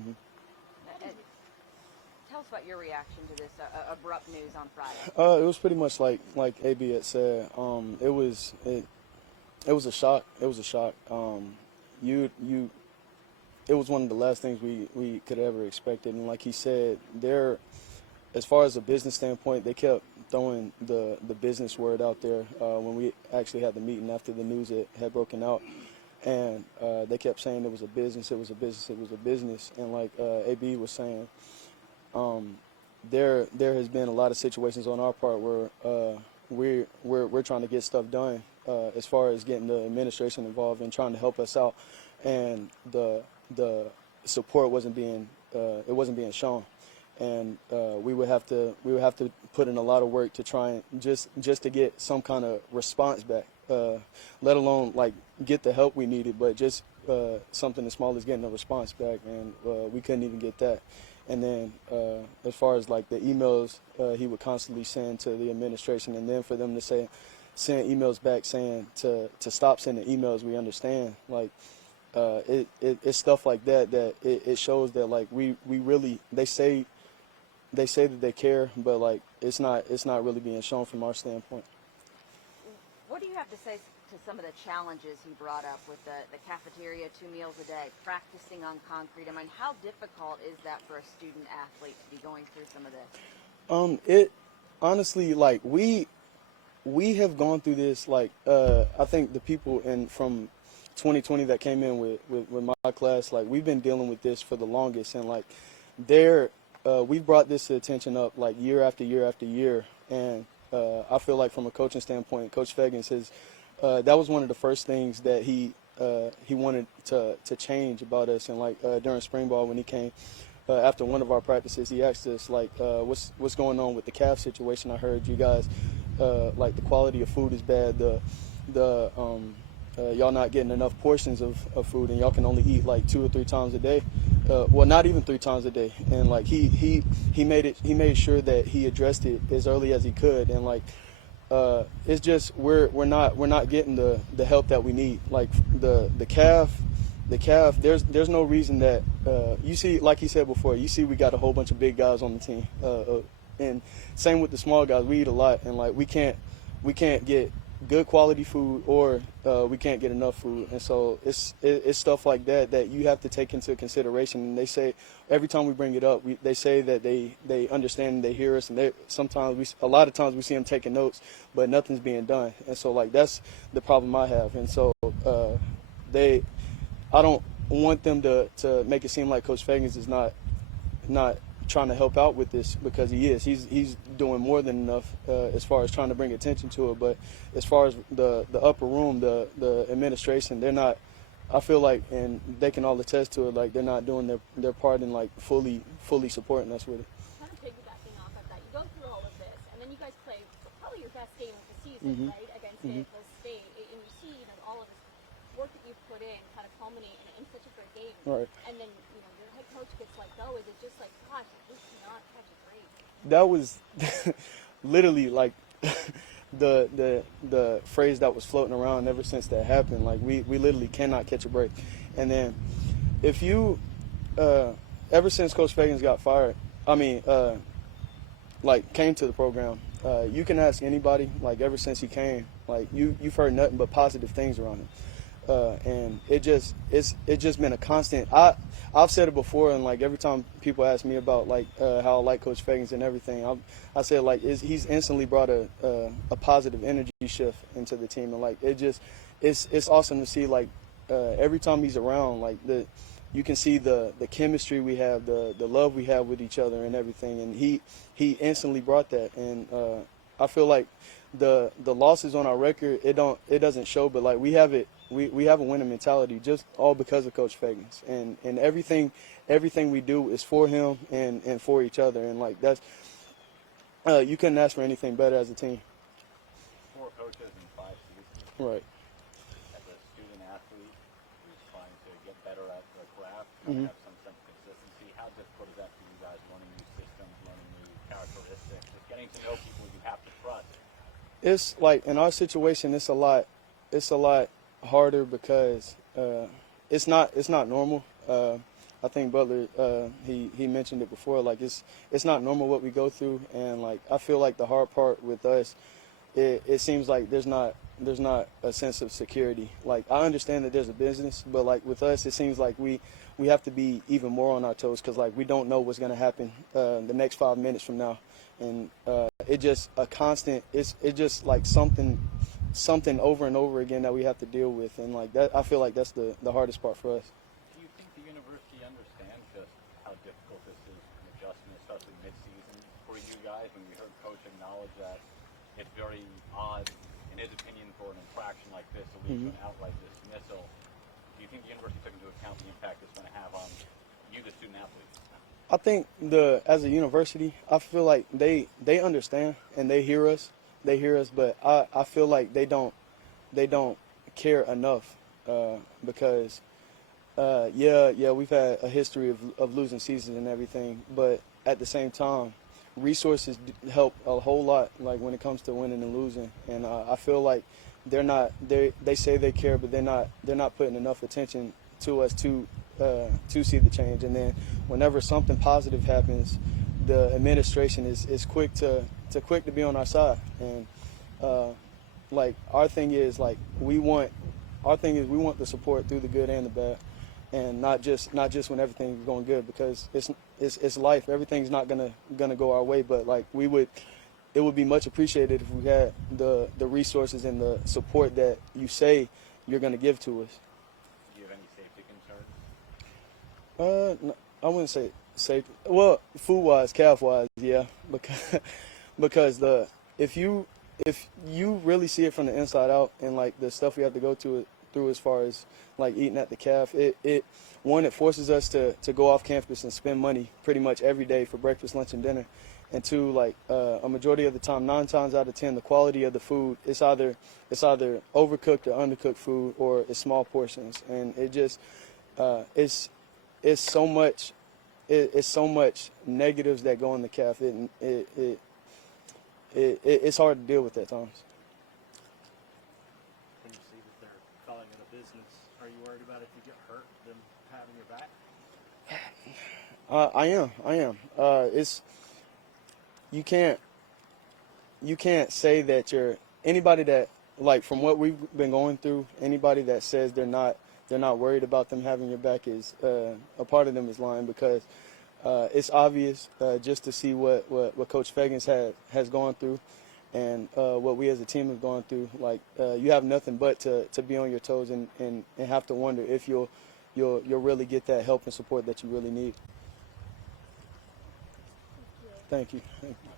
Mm-hmm. Tell us about your reaction to this abrupt news on Friday. It was pretty much like AB had said. It was a shock. It was a shock. It was one of the last things we could ever expected. And like he said, as far as a business standpoint, they kept throwing the business word out there when we actually had the meeting after the news had broken out. And they kept saying it was a business, it was a business, it was a business. And like AB was saying, there has been a lot of situations on our part where we're trying to get stuff done as far as getting the administration involved and trying to help us out, and the support wasn't being shown, and we would have to put in a lot of work to try and just to get some kind of response back, let alone like get the help we needed, but just something as small as getting a response back, and we couldn't even get that. And then as far as like the emails he would constantly send to the administration, and then for them to send emails back saying to stop sending emails, we understand. Like it's stuff like that it shows that like we really, they say that they care, but like it's not really being shown from our standpoint. What do you have to say to some of the challenges he brought up with the cafeteria, 2 meals a day, practicing on concrete? I mean, how difficult is that for a student athlete to be going through some of this? It honestly, like we have gone through this. Like I think the people from 2020 that came in with my class, like we've been dealing with this for the longest, and like we've brought this to attention up like year after year after year, and I feel like from a coaching standpoint, Coach Fagin says that was one of the first things that he wanted to change about us. And like during spring ball when he came after one of our practices, he asked us like what's going on with the calf situation. I heard you guys like the quality of food is bad, y'all not getting enough portions of food, and y'all can only eat like 2 or 3 times a day. Well, not even 3 times a day. And like he made sure that he addressed it as early as he could. And like it's just we're not getting the help that we need. Like the calf, there's no reason that you see, like he said before, you see we got a whole bunch of big guys on the team, and same with the small guys. We eat a lot, and like we can't get good quality food, or we can't get enough food. And so it's stuff like that you have to take into consideration. And they say every time we bring it up, they say that they understand and they hear us, and a lot of times we see them taking notes, but nothing's being done. And so like that's the problem I have. And so I don't want them to make it seem like Coach Fagins is not trying to help out with this, because he is. He's doing more than enough as far as trying to bring attention to it. But as far as the upper room, the administration, they're not. I feel like, and they can all attest to it, like they're not doing their part in like fully supporting us with it. Kind of piggybacking off of that, you go through all of this, and then you guys play probably your best game of the season, right, against Fayetteville State, and you see all of this work that you've put in kind of culminate in such a great game, right. And then your head coach gets let go. Is it just like, gosh, this cannot catch a break? That was literally like the phrase that was floating around ever since that happened. Like we literally cannot catch a break. And then if you ever since Coach Fagins got fired, like came to the program, you can ask anybody, like ever since he came, like you've heard nothing but positive things around him. And it's just been a constant. I've said it before, and like every time people ask me about like how I like Coach Fagins and everything, I say like he's instantly brought a positive energy shift into the team, and like it's awesome to see like every time he's around, like you can see the chemistry we have, the love we have with each other and everything, and he instantly brought that. And I feel like the losses on our record, it doesn't show, but like we have it. We have a winning mentality just all because of Coach Fagins, and everything we do is for him and for each other, and like that's you couldn't ask for anything better as a team. 4 coaches in 5 seasons. Right. As a student athlete who's trying to get better at the craft, have some sense of consistency, how difficult is that for you guys, learning new systems, learning new characteristics, just getting to know people you have to trust? It's like in our situation, it's a lot harder because it's not normal. I think Butler he mentioned it before. Like it's not normal what we go through, and like I feel like the hard part with us, it seems like there's not a sense of security. Like I understand that there's a business, but like with us, it seems like we have to be even more on our toes because like we don't know what's going to happen the next 5 minutes from now, and it just a constant. It's just like something over and over again that we have to deal with, and like that I feel like that's the hardest part for us. Do you think the university understands just how difficult this is, an adjustment, especially mid-season for you guys? When you heard Coach acknowledge that it's very odd, in his opinion, for an infraction like this to lead to an outright dismissal. Do you think the university took into account the impact it's going to have on you, the student athletes? I think as a university, I feel like they understand and they hear us, but I feel like they don't care enough because we've had a history of losing seasons and everything, but at the same time, resources help a whole lot, like when it comes to winning and losing, and I feel like they say they care, but they're not putting enough attention to us to see the change. And then whenever something positive happens, the administration is quick to be on our side. And like our thing is like we want the support through the good and the bad, and not just when everything's going good, because it's life. Everything's not gonna go our way, but like it would be much appreciated if we had the resources and the support that you say you're gonna give to us. Do you have any safety concerns? No, I wouldn't say safe. Well, food-wise, calf-wise, yeah, because if you really see it from the inside out, and like the stuff we have to go through as far as like eating at the calf, it forces us to go off campus and spend money pretty much every day for breakfast, lunch, and dinner. And two, like a majority of the time, 9 times out of 10, the quality of the food, it's either overcooked or undercooked food, or it's small portions, and it just it's so much negatives that go in the calf. It's hard to deal with at times. When you see that they're calling it a business, are you worried about if you get hurt, them having your back? I am. It's you can't say that anybody that, like, from what we've been going through, anybody that says they're not worried about them having your back is a part of them is lying, because it's obvious just to see what Coach Fagin has gone through, and what we as a team have gone through. Like you have nothing but to be on your toes and have to wonder if you'll really get that help and support that you really need. Thank you. Thank you.